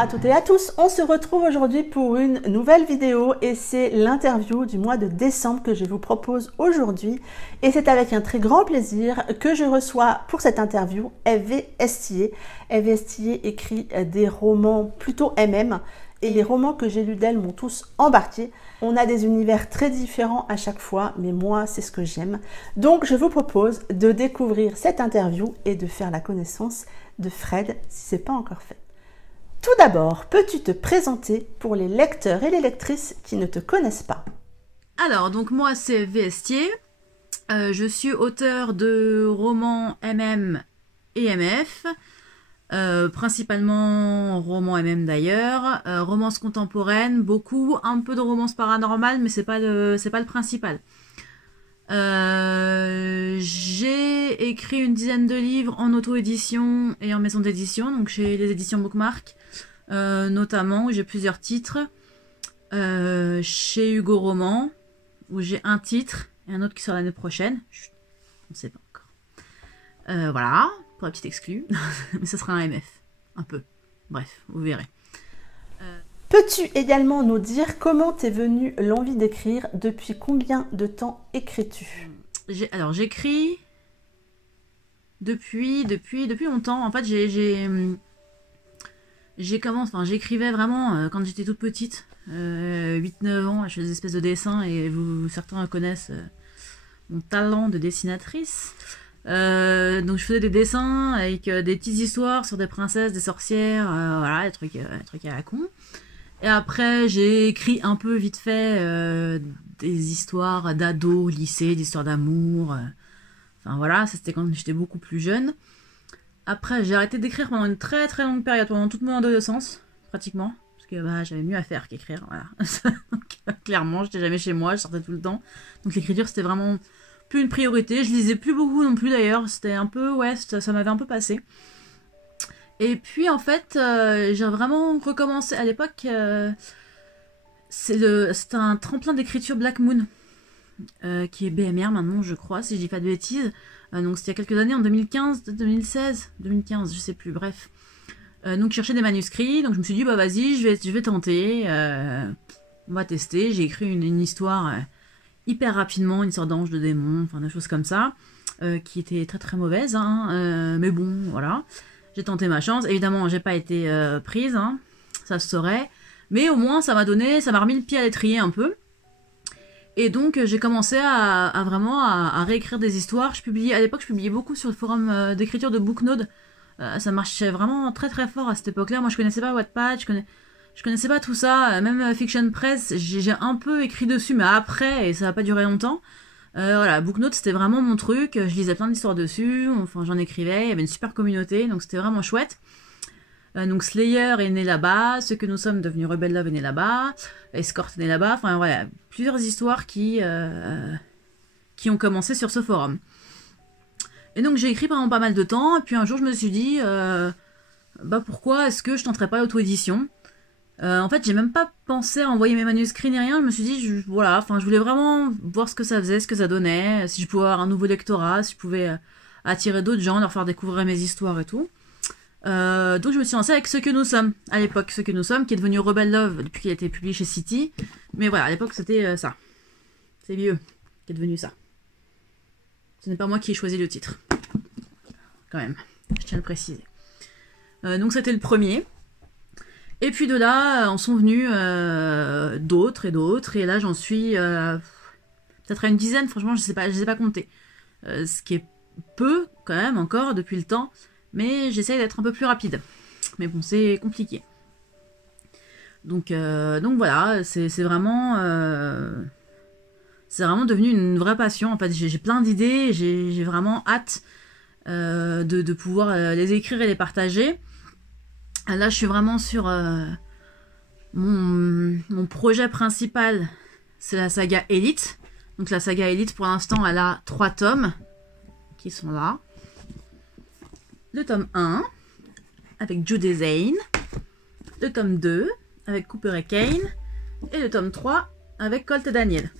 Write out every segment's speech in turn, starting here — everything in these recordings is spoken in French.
à toutes et à tous, on se retrouve aujourd'hui pour une nouvelle vidéo et c'est l'interview du mois de décembre que je vous propose aujourd'hui et c'est avec un très grand plaisir que je reçois pour cette interview Eve Estier. Eve Estier écrit des romans plutôt MM et les romans que j'ai lus d'elle m'ont tous embarqué. On a des univers très différents à chaque fois, mais moi c'est ce que j'aime. Donc je vous propose de découvrir cette interview et de faire la connaissance de Fred si ce n'est pas encore fait. Tout d'abord, peux-tu te présenter pour les lecteurs et les lectrices qui ne te connaissent pas? Alors, donc moi c'est Eve Estier, je suis auteure de romans MM et MF, principalement romans MM d'ailleurs, romances contemporaines, beaucoup, un peu de romances paranormales, mais c'est pas le principal. J'ai écrit une dizaine de livres en auto-édition et en maison d'édition, donc chez les éditions Bookmark, notamment, où j'ai plusieurs titres. Chez Hugo Roman, où j'ai un titre et un autre qui sort l'année prochaine. Chut, on ne sait pas encore. Voilà, pour la petite exclue. Mais ce sera un MF, un peu. Bref, vous verrez. Peux-tu également nous dire comment t'es venue l'envie d'écrire? Depuis combien de temps écris-tu? Alors, j'écris depuis longtemps. En fait, j'écrivais vraiment quand j'étais toute petite, 8-9 ans, je faisais des espèces de dessins et certains connaissent mon talent de dessinatrice. Donc je faisais des dessins avec des petites histoires sur des princesses, des sorcières, voilà, des trucs à la con. Et après, j'ai écrit un peu vite fait des histoires d'ados, lycée, d'histoires d'amour. Enfin voilà, ça c'était quand j'étais beaucoup plus jeune. Après, j'ai arrêté d'écrire pendant une très très longue période, pendant toute mon adolescence, pratiquement. Parce que j'avais mieux à faire qu'écrire, voilà. Donc, clairement, j'étais jamais chez moi, je sortais tout le temps. Donc l'écriture, c'était vraiment plus une priorité. Je lisais plus beaucoup non plus d'ailleurs. C'était un peu, ouais, ça m'avait un peu passé. Et puis en fait, j'ai vraiment recommencé à l'époque. C'était un tremplin d'écriture Black Moon, qui est BMR maintenant, je crois, si je dis pas de bêtises. Donc c'était il y a quelques années, en 2015, 2016, 2015, je sais plus, bref. Donc je cherchais des manuscrits, donc je me suis dit, bah vas-y, je vais tenter, on va tester. J'ai écrit une histoire hyper rapidement, une sorte d'ange de démon, enfin des choses comme ça, qui était très très mauvaise, hein, mais bon, voilà. J'ai tenté ma chance, évidemment j'ai pas été prise, hein, ça se saurait, mais au moins ça m'a remis le pied à l'étrier un peu. Et donc j'ai commencé à vraiment réécrire des histoires. À l'époque je publiais beaucoup sur le forum d'écriture de Booknode. Ça marchait vraiment très très fort à cette époque-là. Moi je connaissais pas Wattpad, je connaissais pas tout ça. Même Fiction Press, j'ai un peu écrit dessus, mais après, et ça n'a pas duré longtemps. Voilà, Booknode c'était vraiment mon truc. Je lisais plein d'histoires dessus, enfin j'en écrivais, il y avait une super communauté, donc c'était vraiment chouette. Donc Slayer est né là-bas, Ce que nous sommes devenus Rebel Love est né là-bas, Escort est né là-bas, enfin voilà, plusieurs histoires qui ont commencé sur ce forum. Et donc j'ai écrit pendant pas mal de temps, et puis un jour je me suis dit, bah pourquoi est-ce que je tenterais pas l'auto-édition? En fait j'ai même pas pensé à envoyer mes manuscrits ni rien, je me suis dit, voilà, enfin je voulais vraiment voir ce que ça faisait, ce que ça donnait, si je pouvais avoir un nouveau lectorat, si je pouvais attirer d'autres gens, leur faire découvrir mes histoires et tout. Donc je me suis lancée avec Ce que nous sommes, à l'époque, Ce que nous sommes, qui est devenu Rebel Love depuis qu'il a été publié chez City. Mais voilà, à l'époque c'était ça. C'est vieux qui est devenu ça. Ce n'est pas moi qui ai choisi le titre. Quand même, je tiens à le préciser. Donc c'était le premier. Et puis de là, en sont venus d'autres et d'autres. Et là j'en suis peut-être à une dizaine, franchement je les ai pas comptés. Ce qui est peu quand même encore depuis le temps. Mais j'essaye d'être un peu plus rapide. Mais bon, c'est compliqué. Donc voilà, c'est vraiment devenu une vraie passion. En fait, j'ai plein d'idées, j'ai vraiment hâte de pouvoir les écrire et les partager. Là, je suis vraiment sur mon projet principal, c'est la saga Elite. Donc la saga Elite, pour l'instant, elle a 3 tomes qui sont là. Le tome 1 avec Judy Zane, le tome 2 avec Cooper et Kane, et le tome 3 avec Colt et Daniel.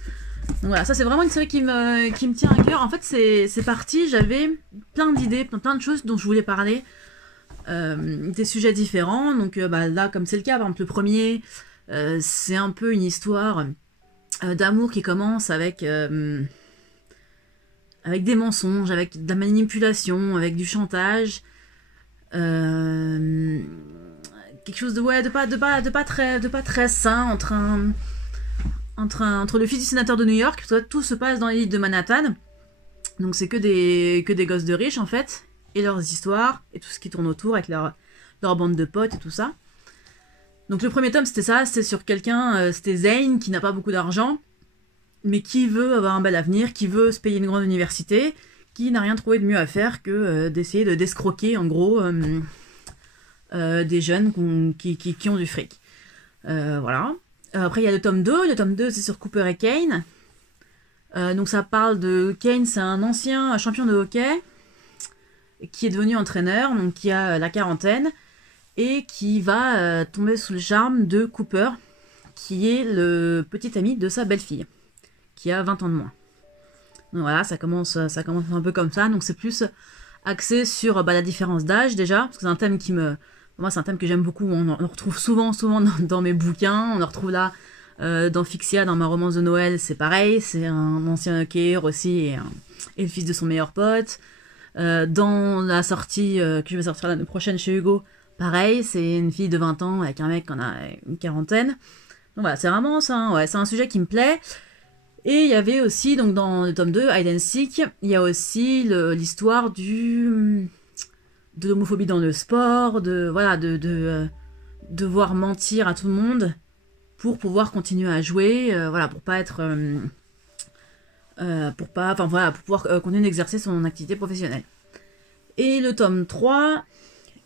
Donc voilà, ça c'est vraiment une série qui me tient à cœur. En fait c'est parti, j'avais plein d'idées, plein de choses dont je voulais parler. des sujets différents. Donc là, comme c'est le cas, par exemple, le premier, c'est un peu une histoire d'amour qui commence avec des mensonges, avec de la manipulation, avec du chantage. Quelque chose de pas très sain entre le fils du sénateur de New York, parce que tout se passe dans l'île de Manhattan. Donc c'est que des gosses de riches en fait, et leurs histoires, et tout ce qui tourne autour avec leur bande de potes et tout ça. Donc le premier tome c'était ça, c'était sur quelqu'un, c'était Zane qui n'a pas beaucoup d'argent, mais qui veut avoir un bel avenir, qui veut se payer une grande université, qui n'a rien trouvé de mieux à faire que d'essayer d'escroquer en gros des jeunes qui ont du fric. Voilà. Après il y a le tome 2, c'est sur Cooper et Kane. Donc ça parle de Kane, c'est un ancien champion de hockey qui est devenu entraîneur, donc qui a la quarantaine, et qui va tomber sous le charme de Cooper, qui est le petit ami de sa belle-fille, qui a 20 ans de moins. Donc voilà, ça commence un peu comme ça, donc c'est plus axé sur la différence d'âge déjà, parce que c'est un thème moi c'est un thème que j'aime beaucoup, on retrouve souvent dans mes bouquins, on le retrouve là dans Fixia, dans ma romance de Noël, c'est pareil, c'est un ancien hockeyeur aussi et le fils de son meilleur pote. Dans la sortie que je vais sortir l'année prochaine chez Hugo, pareil, c'est une fille de 20 ans avec un mec qui en a une quarantaine. Donc voilà, c'est vraiment ça, ouais, c'est un sujet qui me plaît. Et il y avait aussi, donc dans le tome 2, Hide and Seek, il y a aussi l'histoire de l'homophobie dans le sport, de devoir mentir à tout le monde pour pouvoir continuer à jouer, pour pas être... pour pouvoir continuer d'exercer son activité professionnelle. Et le tome 3,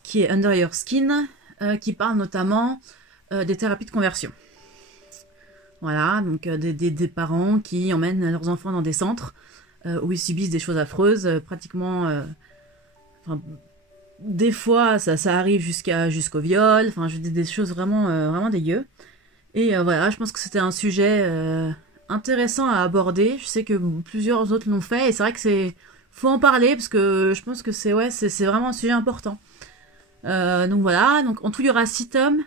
qui est Under Your Skin, qui parle notamment des thérapies de conversion. Voilà, donc des parents qui emmènent leurs enfants dans des centres où ils subissent des choses affreuses, des fois ça arrive jusqu'au viol, des choses vraiment dégueu. Et voilà, je pense que c'était un sujet intéressant à aborder. Je sais que plusieurs autres l'ont fait, et c'est vrai que faut en parler, parce que je pense que c'est vraiment un sujet important. Donc voilà, donc en tout il y aura 6 tomes.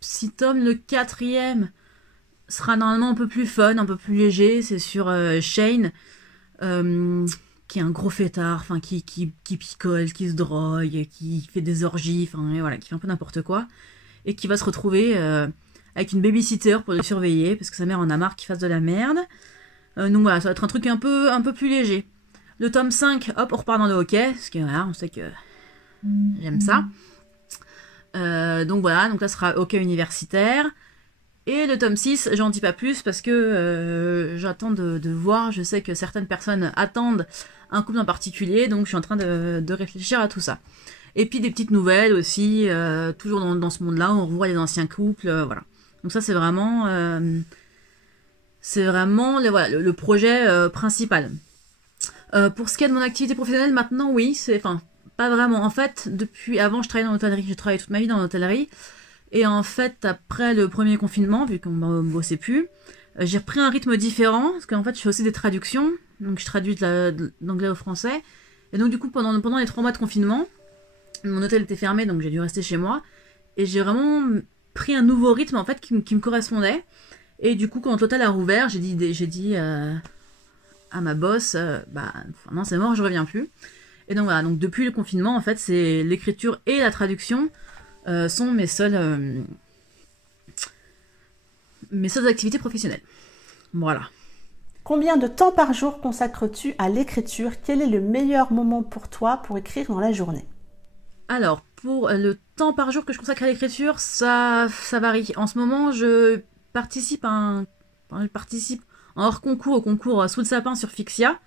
6 tomes, le 4e sera normalement un peu plus fun, un peu plus léger. C'est sur Shane, qui est un gros fêtard, qui picole, qui se drogue, qui fait des orgies, qui fait un peu n'importe quoi, et qui va se retrouver avec une babysitter pour le surveiller, parce que sa mère en a marre qu'il fasse de la merde. Donc voilà, ça va être un truc un peu plus léger. Le tome 5, hop, on repart dans le hockey, parce que voilà, on sait que j'aime ça. Donc voilà, donc là ce sera hockey universitaire. Et le tome 6, j'en dis pas plus, parce que j'attends de voir, je sais que certaines personnes attendent un couple en particulier, donc je suis en train de réfléchir à tout ça. Et puis des petites nouvelles aussi, toujours dans ce monde-là, on revoit les anciens couples, voilà. Donc ça c'est vraiment le projet principal. Pour ce qui est de mon activité professionnelle, maintenant oui, pas vraiment. En fait, depuis avant je travaillais dans l'hôtellerie, j'ai travaillé toute ma vie dans l'hôtellerie, et en fait après le premier confinement, vu qu'on ne bossait plus, j'ai repris un rythme différent, parce qu'en fait je fais aussi des traductions, donc je traduis de l'anglais au français, et donc du coup pendant les 3 mois de confinement, mon hôtel était fermé, donc j'ai dû rester chez moi, et j'ai vraiment pris un nouveau rythme en fait qui me correspondait. Et du coup quand l'hôtel a rouvert, j'ai dit à ma boss, non c'est mort, je reviens plus. Et donc voilà, donc depuis le confinement en fait, c'est l'écriture et la traduction sont mes seules activités professionnelles. Voilà. Combien de temps par jour consacres-tu à l'écriture? Quel est le meilleur moment pour toi pour écrire dans la journée? Alors, pour le temps par jour que je consacre à l'écriture, ça varie. En ce moment, je participe en hors concours, au concours Sous le sapin sur Fixia,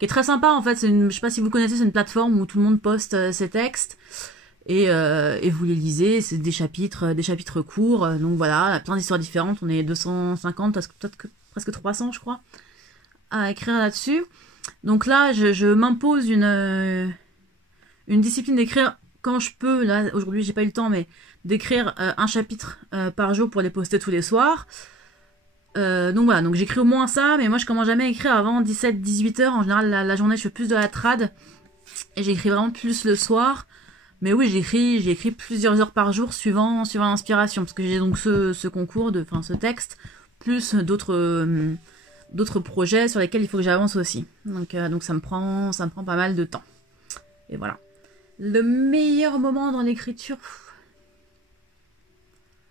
qui est très sympa en fait. Je sais pas si vous connaissez, c'est une plateforme où tout le monde poste ses textes et vous les lisez. C'est des chapitres courts. Donc voilà, plein d'histoires différentes. On est 250, peut-être presque 300 je crois, à écrire là-dessus. Donc là, je m'impose une discipline d'écrire quand je peux. Là, aujourd'hui, j'ai pas eu le temps, mais d'écrire un chapitre par jour pour les poster tous les soirs. Donc voilà, donc j'écris au moins ça, mais moi je commence jamais à écrire avant 17-18 heures. En général, la journée, je fais plus de la trad, et j'écris vraiment plus le soir. Mais oui, j'écris plusieurs heures par jour suivant l'inspiration, parce que j'ai donc ce concours, enfin ce texte, plus d'autres projets sur lesquels il faut que j'avance aussi. Donc ça me prend pas mal de temps. Et voilà. Le meilleur moment dans l'écriture,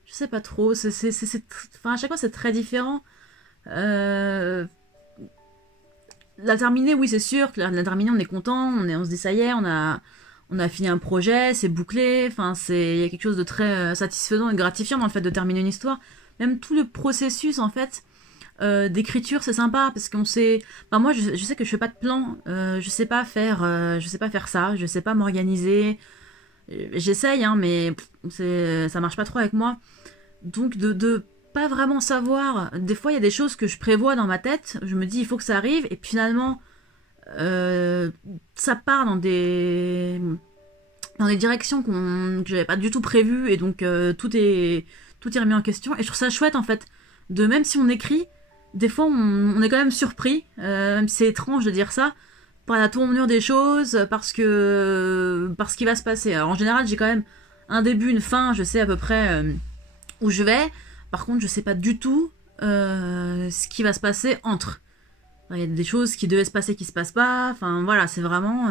je sais pas trop. Enfin, à chaque fois, c'est très différent. La terminée, oui, c'est sûr. La terminée, on est content. On se dit, ça y est, on a fini un projet, c'est bouclé. Enfin, il y a quelque chose de très satisfaisant et gratifiant dans le fait de terminer une histoire. Même tout le processus, en fait, d'écriture, c'est sympa parce qu'on sait. Enfin, moi, je sais que je fais pas de plan. Je sais pas faire ça. Je sais pas m'organiser. J'essaye, hein, mais ça marche pas trop avec moi. Donc, de pas vraiment savoir. Des fois, il y a des choses que je prévois dans ma tête. Je me dis, il faut que ça arrive. Et puis, finalement, ça part dans des directions que j'avais pas du tout prévues. Et donc, tout est remis en question. Et je trouve ça chouette, en fait. Même si on écrit, des fois, on est quand même surpris. Même si c'est étrange de dire ça. Par la tournure des choses, par ce qui va se passer. Alors en général, j'ai quand même un début, une fin, je sais à peu près où je vais. Par contre, je sais pas du tout ce qui va se passer entre. Il y a des choses qui devaient se passer qui se passent pas. Enfin voilà, c'est vraiment.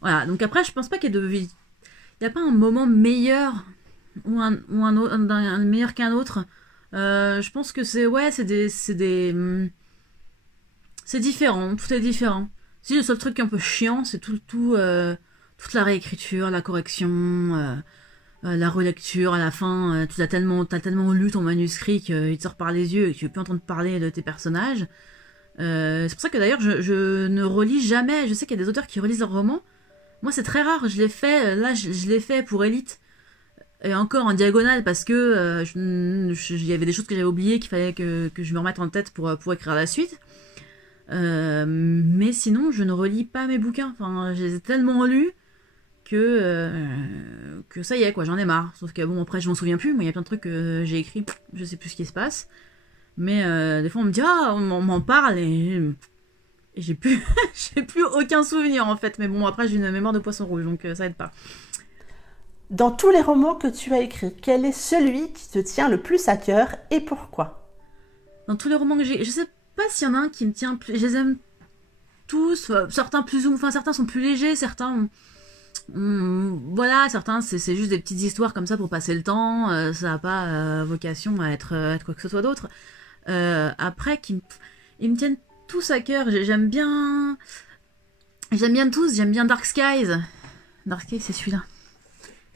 Voilà, donc après, je pense pas qu'il y a pas un moment meilleur ou un autre, un meilleur qu'un autre. Je pense que c'est différent, tout est différent. Si le seul truc qui est un peu chiant, c'est toute la réécriture, la correction, la relecture à la fin. T'as tellement lu ton manuscrit qu'il te sort par les yeux et que tu veux plus entendre parler de tes personnages. C'est pour ça que d'ailleurs je ne relis jamais. Je sais qu'il y a des auteurs qui relisent leurs romans. Moi c'est très rare, je l'ai fait, là je l'ai fait pour Élite. Et encore en diagonale parce que il y avait des choses que j'avais oubliées qu'il fallait que je me remette en tête pour écrire la suite. Mais sinon, je ne relis pas mes bouquins. Enfin, je les ai tellement lus que ça y est, quoi, j'en ai marre. Sauf que bon, après, je m'en souviens plus. Moi, il y a plein de trucs que j'ai écrits, je sais plus ce qui se passe. Mais des fois, on me dit, on m'en parle et j'ai plus, j'ai plus aucun souvenir en fait. Mais bon, après, j'ai une mémoire de poisson rouge, donc ça aide pas. Dans tous les romans que tu as écrits, quel est celui qui te tient le plus à cœur et pourquoi? Dans tous les romans que j'ai, je sais pas s'il y en a un qui me tient plus. Je les aime tous, certains certains sont plus légers, certains voilà, certains c'est juste des petites histoires comme ça pour passer le temps, ça n'a pas vocation à être quoi que ce soit d'autre. Après ils me tiennent tous à cœur, j'aime bien tous, j'aime bien Dark Skies. Dark Skies, c'est celui-là.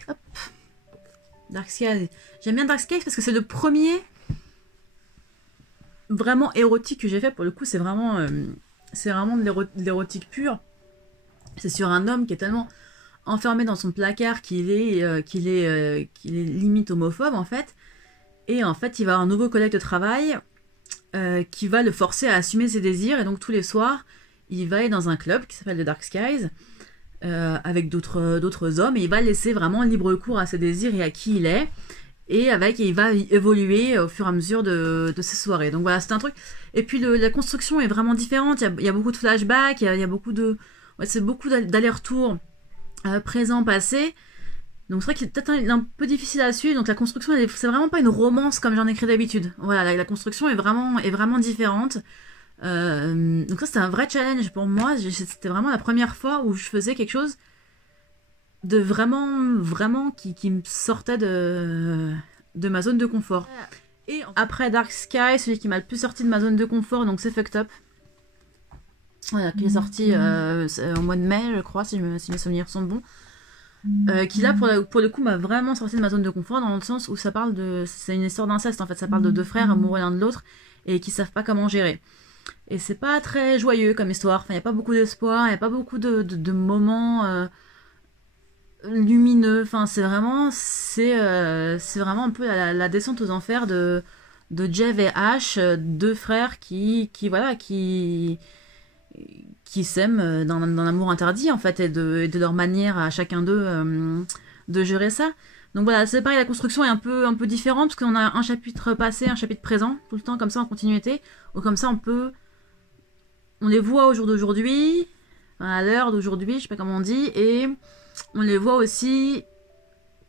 Hop. Dark Skies. J'aime bien Dark Skies parce que c'est le premier vraiment érotique que j'ai fait. Pour le coup, c'est vraiment de l'érotique pure. C'est sur un homme qui est tellement enfermé dans son placard qu'il est limite homophobe en fait. Et en fait, il va avoir un nouveau collègue de travail qui va le forcer à assumer ses désirs. Et donc tous les soirs, il va aller dans un club qui s'appelle The Dark Skies avec d'autres hommes. Et il va laisser vraiment libre cours à ses désirs et à qui il est. Et il va évoluer au fur et à mesure de ses soirées. Donc voilà, c'est un truc. Et puis la construction est vraiment différente. Il y a beaucoup de flashbacks, il y a beaucoup de... Ouais, c'est beaucoup d'allers-retours présent, passé. Donc c'est vrai qu'il est peut-être un peu difficile à suivre. Donc la construction, c'est vraiment pas une romance comme j'en écris d'habitude. Voilà, la construction est vraiment différente. Donc ça, c'était un vrai challenge pour moi. C'était vraiment la première fois où je faisais quelque chose de vraiment qui me sortait de ma zone de confort. Et après Dark Sky, celui qui m'a le plus sorti de ma zone de confort, donc c'est Fucked Up. Voilà, qui est sorti au mois de mai, je crois, si mes souvenirs sont bons. Qui là, pour le coup, m'a vraiment sorti de ma zone de confort, dans le sens où ça parle c'est une histoire d'inceste, en fait. Ça parle de deux frères amoureux l'un de l'autre et qui savent pas comment gérer. Et c'est pas très joyeux comme histoire. Enfin, il n'y a pas beaucoup d'espoir, il n'y a pas beaucoup de moments lumineux. Enfin, c'est vraiment un peu la descente aux enfers de Jeff et Ash, deux frères qui s'aiment d'un amour interdit en fait, et de leur manière à chacun d'eux de gérer ça. Donc voilà, c'est pareil, la construction est un peu différente parce qu'on a un chapitre passé, un chapitre présent tout le temps comme ça en continuité, ou comme ça on les voit au jour d'aujourd'hui, enfin, à l'heure d'aujourd'hui, je sais pas comment on dit, et on les voit aussi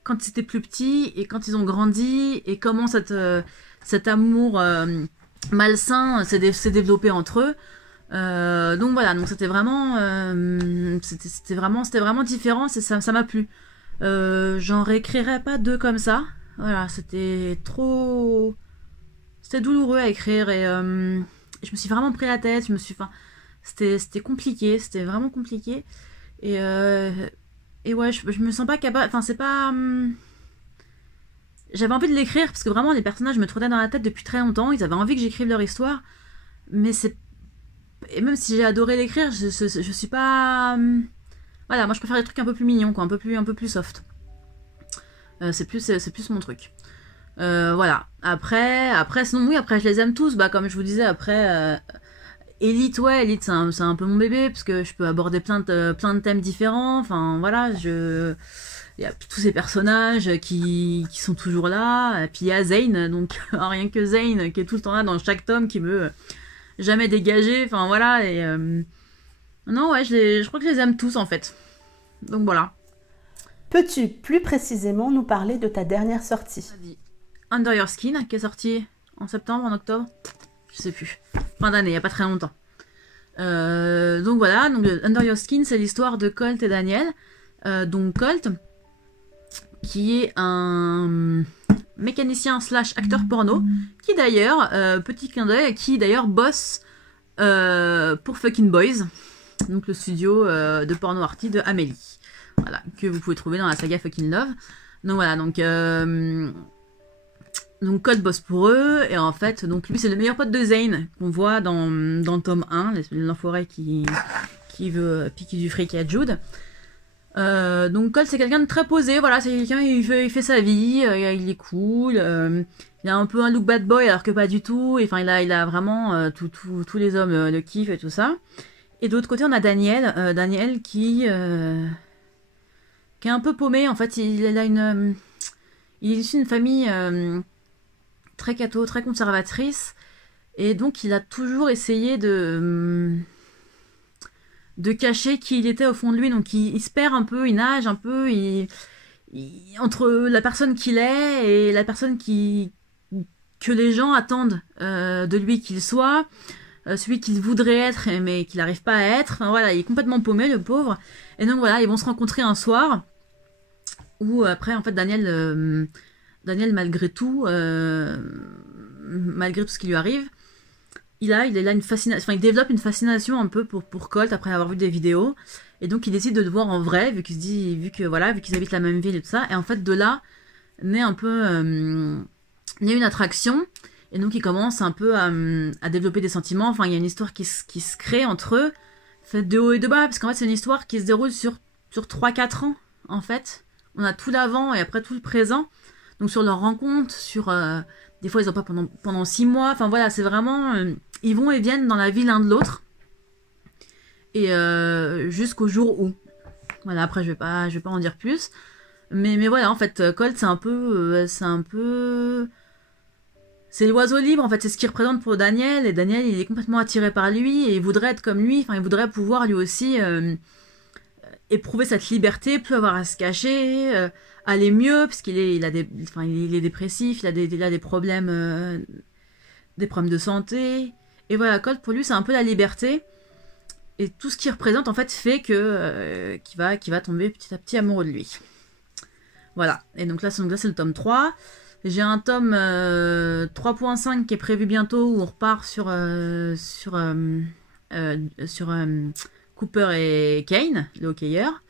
quand ils étaient plus petits et quand ils ont grandi et comment cet amour malsain s'est développé entre eux. Donc voilà, donc c'était vraiment, c'était vraiment différent, ça m'a plu. J'en réécrirais pas deux comme ça. Voilà, c'était douloureux à écrire et je me suis vraiment pris la tête. Enfin, c'était compliqué, c'était vraiment compliqué. Et, ouais, je me sens pas capable. Enfin, c'est pas. J'avais envie de l'écrire parce que vraiment les personnages me trottaient dans la tête depuis très longtemps. Ils avaient envie que j'écrive leur histoire, mais c'est. Et même si j'ai adoré l'écrire, je suis pas. Voilà, moi je préfère des trucs un peu plus mignons, quoi, un peu plus soft. C'est plus mon truc. Voilà. Après, sinon oui, après je les aime tous. Bah comme je vous disais, après Elite, ouais, Elite c'est un peu mon bébé parce que je peux aborder plein de thèmes différents. Enfin voilà, il y a tous ces personnages qui sont toujours là. Et puis il y a Zane, donc rien que Zane qui est tout le temps là dans chaque tome, qui veut jamais dégager. Enfin voilà, et non ouais, je crois que je les aime tous en fait. Donc voilà. Peux-tu plus précisément nous parler de ta dernière sortie? Under Your Skin, qui est sorti en septembre, en octobre, je sais plus. Fin d'année, il n'y a pas très longtemps. Donc voilà, donc Under Your Skin, c'est l'histoire de Colt et Daniel. Donc Colt, qui est un mécanicien / acteur porno, qui d'ailleurs, petit clin d'œil, qui d'ailleurs bosse pour Fucking Boys, donc le studio de porno arty de Amélie. Voilà, que vous pouvez trouver dans la saga Fucking Love. Donc voilà, donc Colt bosse pour eux, et en fait, donc lui c'est le meilleur pote de Zane, qu'on voit dans le tome 1, l'enfoiré qui veut piquer du fric à Jude. Donc Colt c'est quelqu'un de très posé, voilà, c'est quelqu'un, il fait sa vie, il est cool, il a un peu un look bad boy alors que pas du tout, et enfin il a vraiment tous les hommes le kiffent et tout ça. Et de l'autre côté on a Daniel qui est un peu paumé, en fait il est issu d'une famille très catho, très conservatrice, et donc il a toujours essayé de cacher qui il était au fond de lui, donc il se perd un peu, il nage un peu, entre la personne qu'il est et la personne que les gens attendent de lui qu'il soit, celui qu'il voudrait être mais qu'il n'arrive pas à être. Enfin, voilà, il est complètement paumé, le pauvre. Et donc voilà, ils vont se rencontrer un soir où après en fait Daniel malgré tout ce qui lui arrive, il a une fascination, enfin il développe une fascination un peu pour Colt après avoir vu des vidéos, et donc il décide de le voir en vrai, vu qu'ils habitent la même ville et tout ça, et en fait de là naît un peu naît une attraction, et donc il commence un peu à développer des sentiments. Enfin il y a une histoire qui se crée entre eux, faite de haut et de bas, parce qu'en fait c'est une histoire qui se déroule sur 3-4 ans en fait. On a tout l'avant et après tout le présent, donc sur leur rencontre, sur des fois ils ont pas pendant 6 mois, enfin voilà, c'est vraiment ils vont et viennent dans la vie l'un de l'autre, et jusqu'au jour où, voilà, après je vais pas en dire plus, mais voilà, en fait Colt c'est l'oiseau libre, en fait, c'est ce qu'il représente pour Daniel, et Daniel il est complètement attiré par lui et il voudrait être comme lui, enfin il voudrait pouvoir lui aussi éprouver cette liberté, plus avoir à se cacher, aller mieux, parce qu'il est dépressif, il a des problèmes de santé. Et voilà, Colt pour lui c'est un peu la liberté, et tout ce qu'il représente en fait fait que qu'il va tomber petit à petit amoureux de lui. Voilà, et donc là c'est le tome 3. J'ai un tome 3.5 qui est prévu bientôt, où on repart sur Cooper et Kane, le hockeyeur.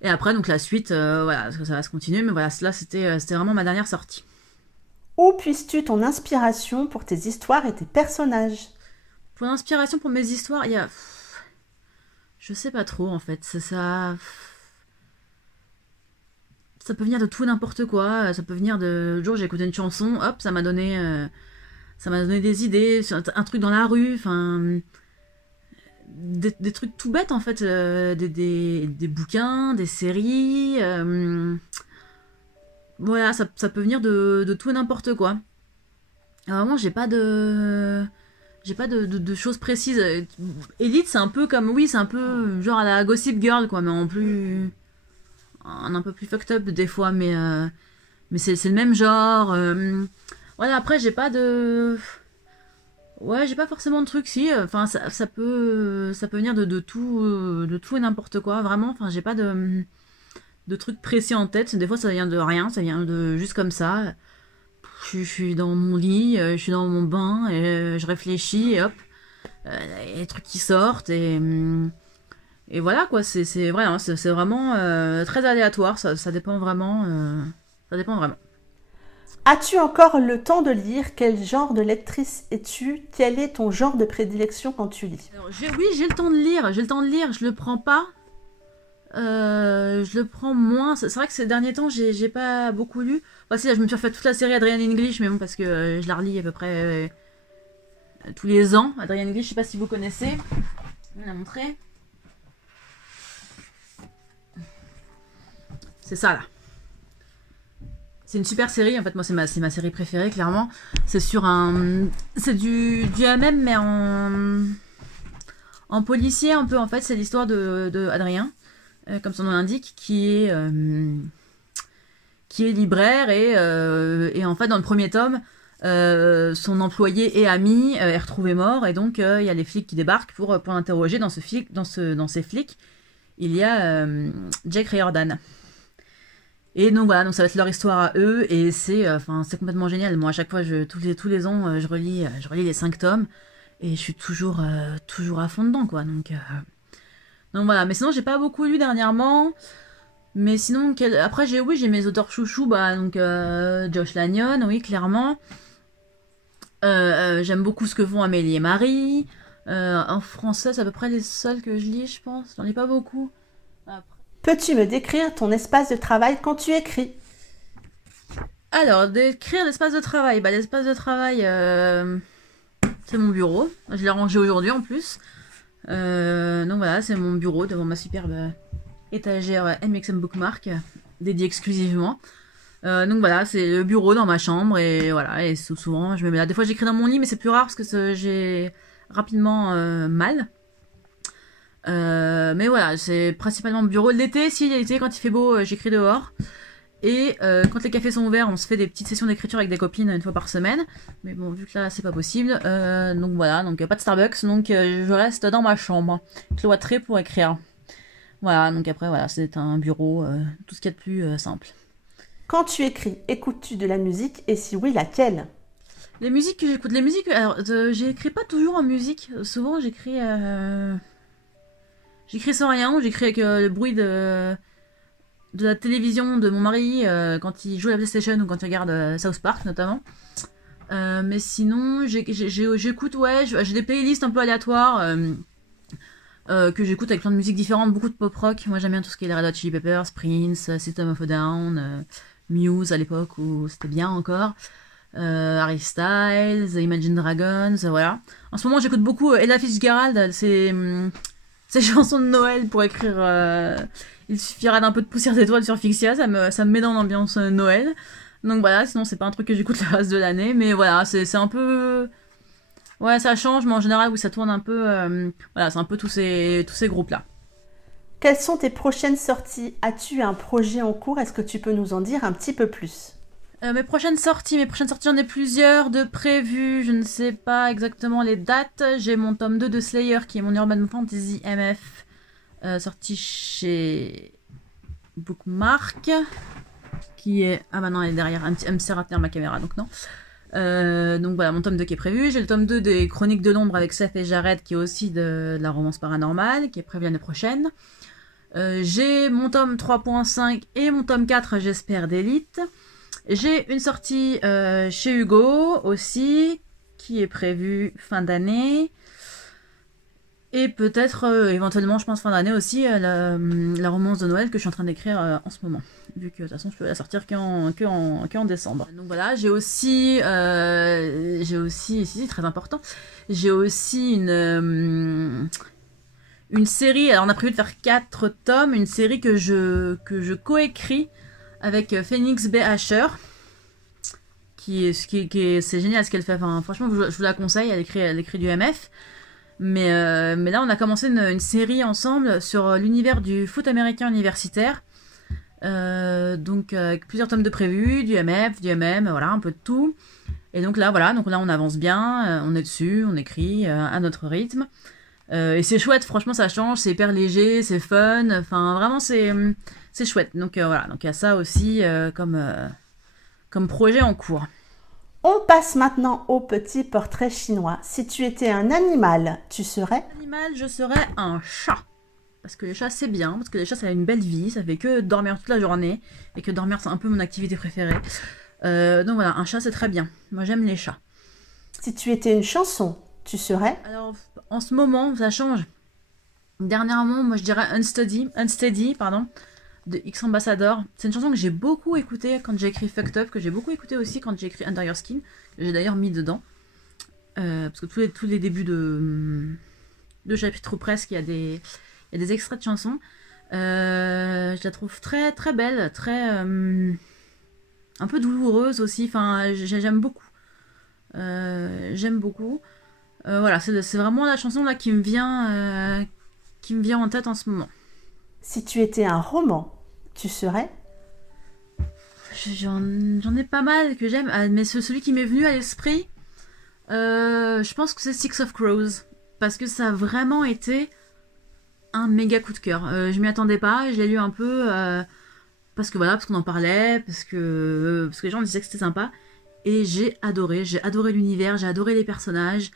Et après, donc la suite, voilà, ça va se continuer, mais voilà, là c'était vraiment ma dernière sortie. Où puisses-tu ton inspiration pour tes histoires et tes personnages? Pour l'inspiration pour mes histoires, il y a... Je sais pas trop, en fait. Ça peut venir de tout n'importe quoi. Ça peut venir de... Le jour, j'ai écouté une chanson, hop, ça m'a donné des idées, un truc dans la rue, enfin... Des trucs tout bêtes, en fait. Des bouquins, des séries... Voilà, ça peut venir de tout et n'importe quoi. Alors, vraiment, j'ai pas J'ai pas de choses précises. Elite, c'est un peu comme, oui, c'est un peu genre à la Gossip Girl, quoi, mais en plus, un peu plus fucked up des fois, mais c'est le même genre. Voilà, après, j'ai pas de... Ouais, j'ai pas forcément de trucs, si. Enfin, ça peut venir de tout et n'importe quoi, vraiment. Enfin, j'ai pas de trucs précis en tête. Des fois, ça vient de rien, ça vient de juste comme ça. Je suis dans mon lit, je suis dans mon bain, et je réfléchis, et hop, il y a des trucs qui sortent, et voilà, quoi. C'est vrai, hein, c'est vraiment très aléatoire, ça dépend vraiment. Ça dépend vraiment. As-tu encore le temps de lire? Quel genre de lectrice es-tu? Quel est ton genre de prédilection quand tu lis? Alors, oui, j'ai le temps de lire, je le prends pas. Je le prends moins. C'est vrai que ces derniers temps, j'ai pas beaucoup lu. Enfin, si, là, je me suis refait toute la série Adrian English, mais bon, parce que je la relis à peu près tous les ans. Adrian English, je sais pas si vous connaissez. Je vais la montrer. C'est ça, là. C'est une super série, en fait, moi, c'est ma série préférée, clairement. C'est sur un... C'est du MM, mais en policier, un peu, en fait. C'est l'histoire de Adrien. Comme son nom l'indique, qui est libraire et en fait dans le premier tome, son employé et ami est retrouvé mort et donc il y a les flics qui débarquent pour l'interroger. Dans ces flics, il y a Jake Riordan. Et donc voilà, donc ça va être leur histoire à eux et c'est complètement génial. Moi à chaque fois, tous les ans, je relis les 5 tomes et je suis toujours à fond dedans, quoi. Donc voilà, mais sinon j'ai pas beaucoup lu dernièrement. Mais sinon, après j'ai mes auteurs chouchous, donc Josh Lanyon, oui, clairement. J'aime beaucoup ce que font Amélie et Marie. En français, c'est à peu près les seuls que je lis, je pense. J'en lis pas beaucoup. Après... Peux-tu me décrire ton espace de travail quand tu écris? Alors, décrire l'espace de travail. L'espace de travail, c'est mon bureau. Je l'ai rangé aujourd'hui en plus. Donc voilà, c'est mon bureau devant ma superbe étagère MXM Bookmark dédiée exclusivement. Donc voilà, c'est le bureau dans ma chambre et voilà, et souvent je me mets là. Des fois j'écris dans mon lit, mais c'est plus rare parce que j'ai rapidement mal. Mais voilà, c'est principalement le bureau. L'été, quand il fait beau, j'écris dehors. Et quand les cafés sont ouverts, on se fait des petites sessions d'écriture avec des copines une fois par semaine. Mais bon, vu que là, c'est pas possible. Donc voilà, donc pas de Starbucks. Donc je reste dans ma chambre, cloîtrée pour écrire. Voilà, donc après, voilà, c'est un bureau, tout ce qu'il y a de plus simple. Quand tu écris, écoutes-tu de la musique? Et si oui, laquelle? Les musiques que j'écoute, alors j'écris pas toujours en musique. Souvent, j'écris sans rien, ou j'écris avec le bruit de la télévision de mon mari quand il joue à la PlayStation ou quand il regarde South Park notamment. Mais sinon, j'écoute, ouais, j'ai des playlists un peu aléatoires que j'écoute avec plein de musiques différentes, beaucoup de pop rock. Moi j'aime bien tout ce qui est les Red Hot Chili Peppers, Prince, System of a Down, Muse à l'époque où c'était bien encore, Harry Styles, Imagine Dragons, voilà. En ce moment j'écoute beaucoup Ella Fitzgerald, ces chansons de Noël pour écrire Il suffira d'un peu de poussière d'étoiles sur Fixia, ça me met dans l'ambiance Noël. Donc voilà, sinon c'est pas un truc que j'écoute le reste de l'année, mais voilà, c'est un peu... Ouais, ça change, mais en général, oui, ça tourne un peu... voilà, c'est un peu tous ces groupes-là. Quelles sont tes prochaines sorties? As-tu un projet en cours? Est-ce que tu peux nous en dire un petit peu plus? Mes prochaines sorties, j'en ai plusieurs de prévues. Je ne sais pas exactement les dates. J'ai mon tome 2 de Slayer, qui est mon Urban Fantasy MF, sorti chez Bookmark, qui est... Ah bah non, elle est derrière, elle me sert à tenir ma caméra, donc non. Donc voilà, mon tome 2 qui est prévu. J'ai le tome 2 des Chroniques de l'ombre avec Seth et Jared, qui est aussi de la romance paranormale, qui est prévu l'année prochaine. J'ai mon tome 3.5 et mon tome 4, j'espère, d'Elite. J'ai une sortie chez Hugo aussi, qui est prévue fin d'année. Et peut-être éventuellement, je pense, fin d'année aussi, la romance de Noël que je suis en train d'écrire en ce moment. Vu que de toute façon, je peux la sortir qu'en décembre. Donc voilà, j'ai aussi, très important, j'ai aussi une série. Alors on a prévu de faire 4 tomes, une série que je coécris avec Phoenix B. Asher, c'est génial ce qu'elle fait. Enfin, franchement, je vous la conseille. Elle écrit du MF. Mais là, on a commencé une série ensemble sur l'univers du foot américain universitaire. Donc, avec plusieurs tomes de prévus, du MF, du MM, voilà, un peu de tout. Et donc là, voilà, on avance bien, on est dessus, on écrit à notre rythme. Et c'est chouette, franchement, ça change, c'est hyper léger, c'est fun. Enfin, vraiment, c'est chouette. Donc voilà, donc il y a ça aussi comme projet en cours. On passe maintenant au petit portrait chinois. Si tu étais un animal, tu serais? Animal, je serais un chat. Parce que les chats, c'est bien. Parce que les chats, ça a une belle vie. Ça fait que dormir toute la journée. Et que dormir, c'est un peu mon activité préférée. Donc voilà, un chat, c'est très bien. Moi, j'aime les chats. Si tu étais une chanson, tu serais? Alors, en ce moment, ça change. Dernièrement, moi, je dirais Unsteady, de X Ambassador. C'est une chanson que j'ai beaucoup écoutée quand j'ai écrit Fucked Up, que j'ai beaucoup écoutée aussi quand j'ai écrit Under Your Skin, que j'ai d'ailleurs mis dedans. Parce que tous les débuts de chapitres presque, il y a des extraits de chansons. Je la trouve très très belle, très un peu douloureuse aussi. Enfin, j'aime beaucoup. J'aime beaucoup. Voilà, c'est vraiment la chanson là qui me vient en tête en ce moment. Si tu étais un roman, tu serais? J'en ai pas mal que j'aime, mais celui qui m'est venu à l'esprit, je pense que c'est Six of Crows, parce que ça a vraiment été un méga coup de cœur. Je m'y attendais pas, je l'ai lu un peu parce qu'on en parlait, parce que les gens disaient que c'était sympa, et j'ai adoré l'univers, j'ai adoré les personnages,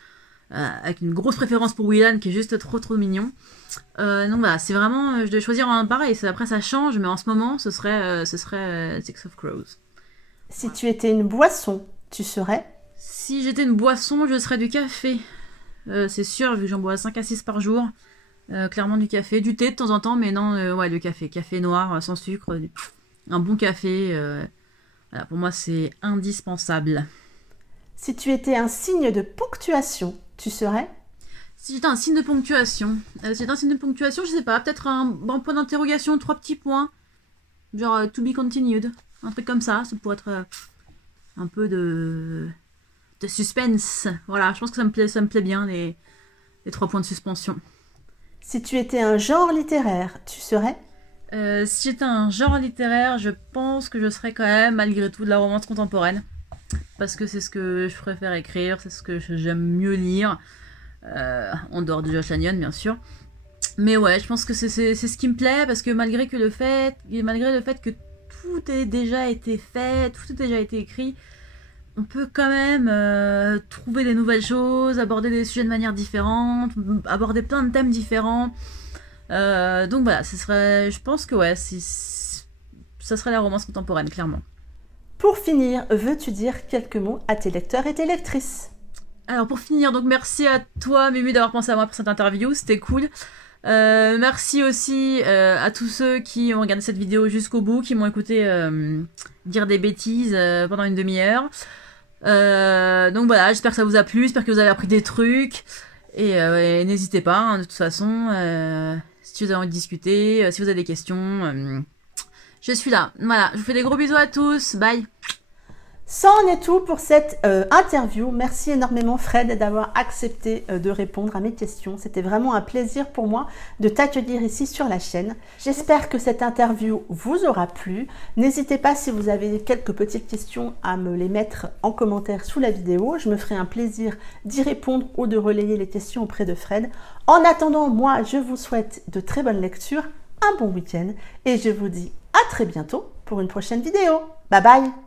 avec une grosse préférence pour Willan qui est juste trop mignon. Donc voilà, c'est vraiment, je devais choisir un pareil, après ça change, mais en ce moment ce serait Six of Crows. Si tu étais une boisson, tu serais? Si j'étais une boisson, je serais du café. C'est sûr, vu que j'en bois 5 à 6 par jour. Clairement du café, du thé de temps en temps, mais non, ouais, le café noir, sans sucre, un bon café, voilà, pour moi c'est indispensable. Si tu étais un signe de ponctuation, tu serais? Si j'étais un signe de ponctuation, je sais pas, peut-être un point d'interrogation, 3 petits points, genre to be continued, un truc comme ça pourrait être un peu de suspense. Voilà, je pense que ça me plaît bien les 3 points de suspension. Si tu étais un genre littéraire, tu serais? Si j'étais un genre littéraire, je pense que je serais quand même, malgré tout, de la romance contemporaine. Parce que c'est ce que je préfère écrire, c'est ce que j'aime mieux lire. En dehors de Josh Lanyon, bien sûr. Mais ouais, je pense que c'est ce qui me plaît, parce que malgré le fait que tout ait déjà été fait, tout ait déjà été écrit, on peut quand même trouver des nouvelles choses, aborder des sujets de manière différente, aborder plein de thèmes différents. Donc voilà, je pense que ouais, ça serait la romance contemporaine, clairement. Pour finir, veux-tu dire quelques mots à tes lecteurs et tes lectrices? Alors pour finir, donc merci à toi Mimi d'avoir pensé à moi pour cette interview, c'était cool. Merci aussi à tous ceux qui ont regardé cette vidéo jusqu'au bout, qui m'ont écouté dire des bêtises pendant une demi-heure. Donc voilà, j'espère que ça vous a plu, j'espère que vous avez appris des trucs. Et n'hésitez pas, hein, de toute façon, si vous avez envie de discuter, si vous avez des questions, je suis là. Voilà, je vous fais des gros bisous à tous, bye. Ça en est tout pour cette interview. Merci énormément Fred d'avoir accepté de répondre à mes questions. C'était vraiment un plaisir pour moi de t'accueillir ici sur la chaîne. J'espère que cette interview vous aura plu. N'hésitez pas, si vous avez quelques petites questions, à me les mettre en commentaire sous la vidéo. Je me ferai un plaisir d'y répondre ou de relayer les questions auprès de Fred. En attendant, moi, je vous souhaite de très bonnes lectures, un bon week-end et je vous dis à très bientôt pour une prochaine vidéo. Bye bye!